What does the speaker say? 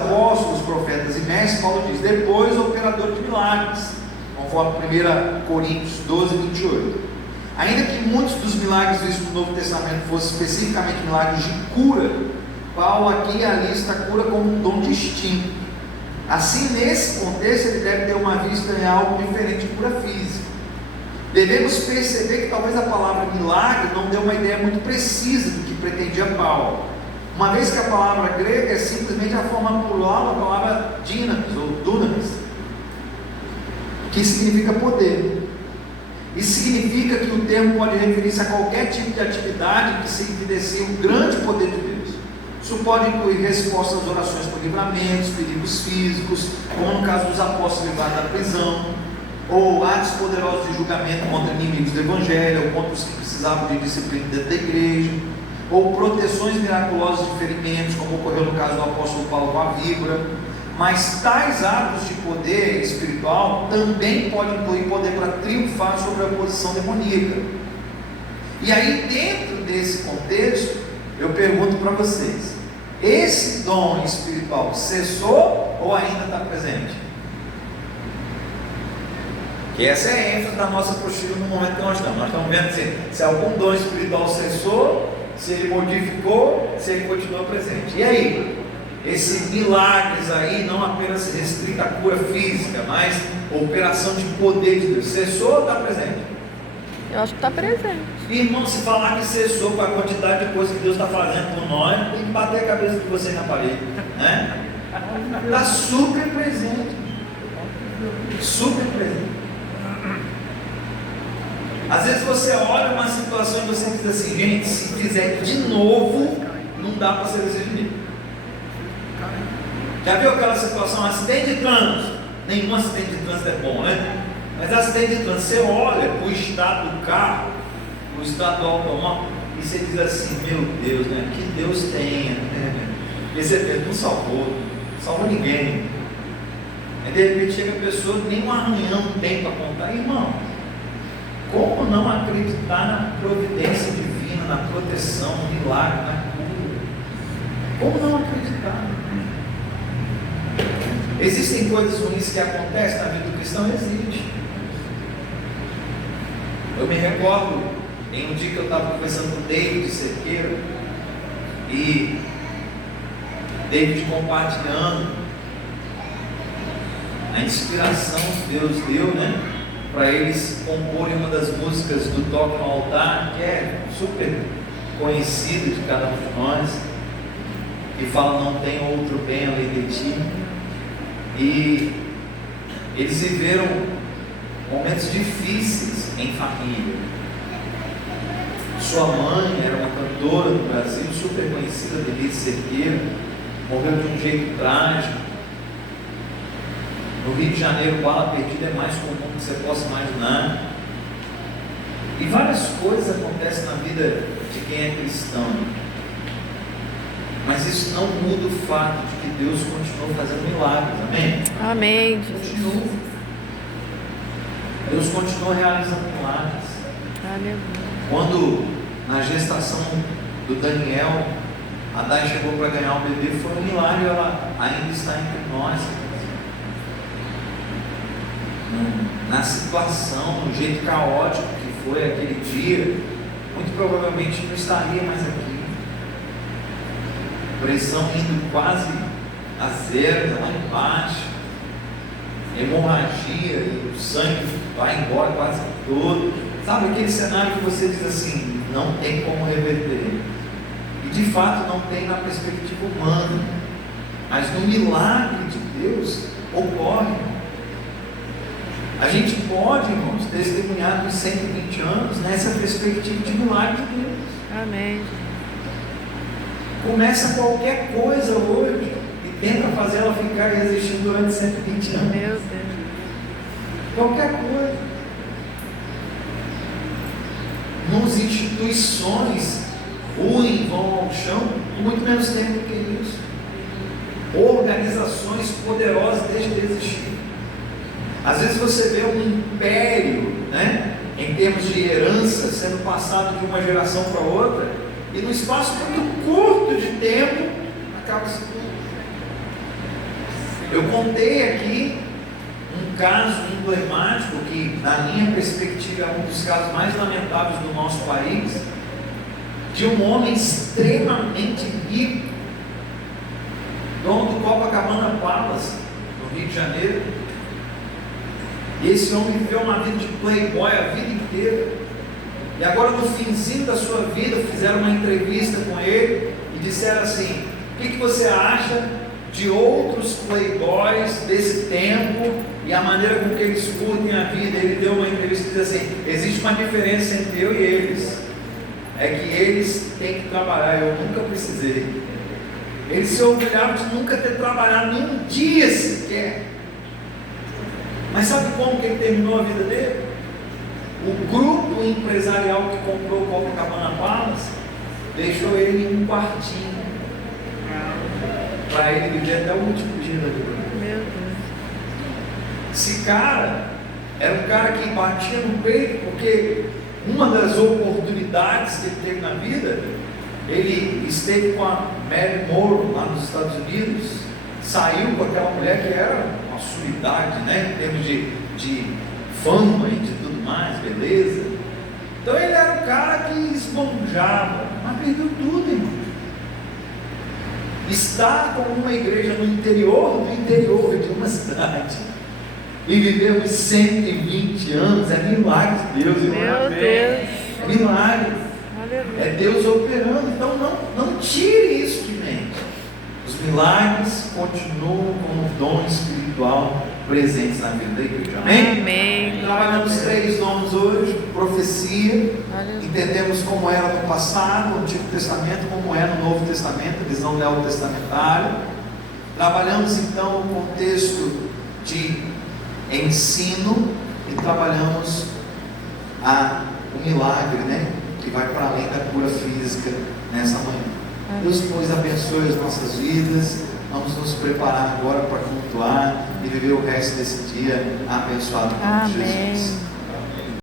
apóstolos, profetas e mestres, Paulo diz, depois operador de milagres, conforme 1 Coríntios 12, 28. Ainda que muitos dos milagres vistos no Novo Testamento fossem especificamente milagres de cura, Paulo aqui alista a cura como um dom distinto. Assim, nesse contexto, ele deve ter uma vista em algo diferente de cura física. Devemos perceber que talvez a palavra milagre não dê uma ideia muito precisa do que pretendia Paulo, uma vez que a palavra grega é simplesmente a forma plural da palavra dinamis ou dunamis, que significa poder. Isso significa que o termo pode referir-se a qualquer tipo de atividade que se evidencia um grande poder de Deus. Isso pode incluir respostas às orações por livramentos, perigos físicos, como no caso dos apóstolos livrados da prisão, ou atos poderosos de julgamento contra inimigos do Evangelho, ou contra os que precisavam de disciplina dentro da igreja, ou proteções miraculosas de ferimentos, como ocorreu no caso do apóstolo Paulo com a víbora. Mas tais atos de poder espiritual também podem incluir poder para triunfar sobre a oposição demoníaca. E aí, dentro desse contexto, eu pergunto para vocês: esse dom espiritual cessou ou ainda está presente? Que essa é a ênfase da nossa postura no momento que nós estamos. Nós estamos vendo se algum dom espiritual cessou, se ele modificou, se ele continua presente. E aí? Esses milagres aí não apenas se restrita à cura física, mas a operação de poder de Deus. Cessou ou está presente? Eu acho que está presente. Irmão, se falar que cessou com a quantidade de coisas que Deus está fazendo por nós, tem que bater a cabeça de vocês na parede, né? Está super presente. Super presente. Às vezes você olha uma situação e você diz assim: gente, se fizer de novo, não dá para ser desse jeito. Já viu aquela situação, acidente de trânsito? Nenhum acidente de trânsito é bom, né? Mas acidente de trânsito, você olha o estado do carro, o estado do automóvel, e você diz assim: meu Deus, né? Que Deus tenha, né? E você pensa: não salvou ninguém. Aí de repente chega a pessoa, nem um arranhão tem para contar. Irmão, como não acreditar na providência divina, na proteção, no milagre, na cura? Como não acreditar? Existem coisas ruins que acontecem na vida do cristão? Existe. Eu me recordo em um dia que eu estava conversando com o David Cerqueira, e David compartilhando a inspiração que Deus deu, né, para eles comporem uma das músicas do Toque no Altar, que é super conhecida de cada um de nós, que fala: não tem outro bem além de ti. E eles viveram momentos difíceis em família. Sua mãe era uma cantora do Brasil, super conhecida, Denise Cerqueira, morreu de um jeito trágico. No Rio de Janeiro, bala perdida é mais comum do que você possa imaginar. E várias coisas acontecem na vida de quem é cristão. Mas isso não muda o fato de que Deus continua fazendo milagres, amém? Amém, Jesus. Continua. Deus continua realizando milagres. Aleluia. Quando na gestação do Daniel, a Dai chegou para ganhar o bebê, foi um milagre, ela ainda está entre nós. Na situação, no jeito caótico que foi aquele dia, muito provavelmente não estaria mais aqui. Pressão indo quase a zero, lá embaixo, hemorragia, e o sangue vai embora quase todo. Sabe aquele cenário que você diz assim: não tem como reverter? E de fato não tem na perspectiva humana, mas no milagre de Deus ocorre. A gente pode, irmãos, testemunhar dos 120 anos nessa perspectiva de milagre de Deus. Amém. Começa qualquer coisa hoje e tenta fazer ela ficar resistindo durante 120 anos. Meu Deus. Qualquer coisa. Nas instituições ruins vão ao chão por muito menos tempo do que isso. Organizações poderosas deixam de existir. Às vezes você vê um império, né, em termos de herança, sendo passado de uma geração para outra, e no espaço muito curto de tempo acaba se tudo. Eu contei aqui um caso emblemático que, na minha perspectiva, é um dos casos mais lamentáveis do nosso país, de um homem extremamente rico, dono do Copacabana Palace, no Rio de Janeiro. E esse homem viveu uma vida de playboy a vida inteira. E agora, no finzinho da sua vida, fizeram uma entrevista com ele e disseram assim: o que você acha de outros playboys desse tempo e a maneira com que eles curtem a vida? Ele deu uma entrevista e disse assim: existe uma diferença entre eu e eles, é que eles têm que trabalhar, eu nunca precisei. Eles se orgulhavam de nunca ter trabalhado nem um dia sequer. Mas sabe como que ele terminou a vida dele? O grupo empresarial que comprou o Copacabana Palace deixou ele em um quartinho para ele viver até o último dia da vida. Meu Deus. Esse cara era um cara que batia no peito, porque uma das oportunidades que ele teve na vida, ele esteve com a Mary Moore lá nos Estados Unidos, saiu com aquela mulher que era uma sumidade, né, em termos de fama e de tudo mais, beleza. Então ele era um cara que esbanjava, mas perdeu tudo, irmão. Está com uma igreja no interior do interior de uma cidade e viveu 120 anos, é milagre de Deus, irmão. Meu Deus. É milagre. Aleluia. É Deus operando. Então não tire isso de mente. Os milagres continuam como dom espiritual presentes na vida da igreja. Amém? Amém. Trabalhamos 3 dons hoje: profecia. Aleluia. Entendemos como era no passado, no Antigo Testamento, como é no Novo Testamento, visão neotestamentária. Trabalhamos então o contexto de ensino e trabalhamos o milagre, né? Que vai para além da cura física nessa manhã. Deus, pois, abençoe as nossas vidas. Vamos nos preparar agora para cultuar e viver o resto desse dia abençoado por Jesus. Amém.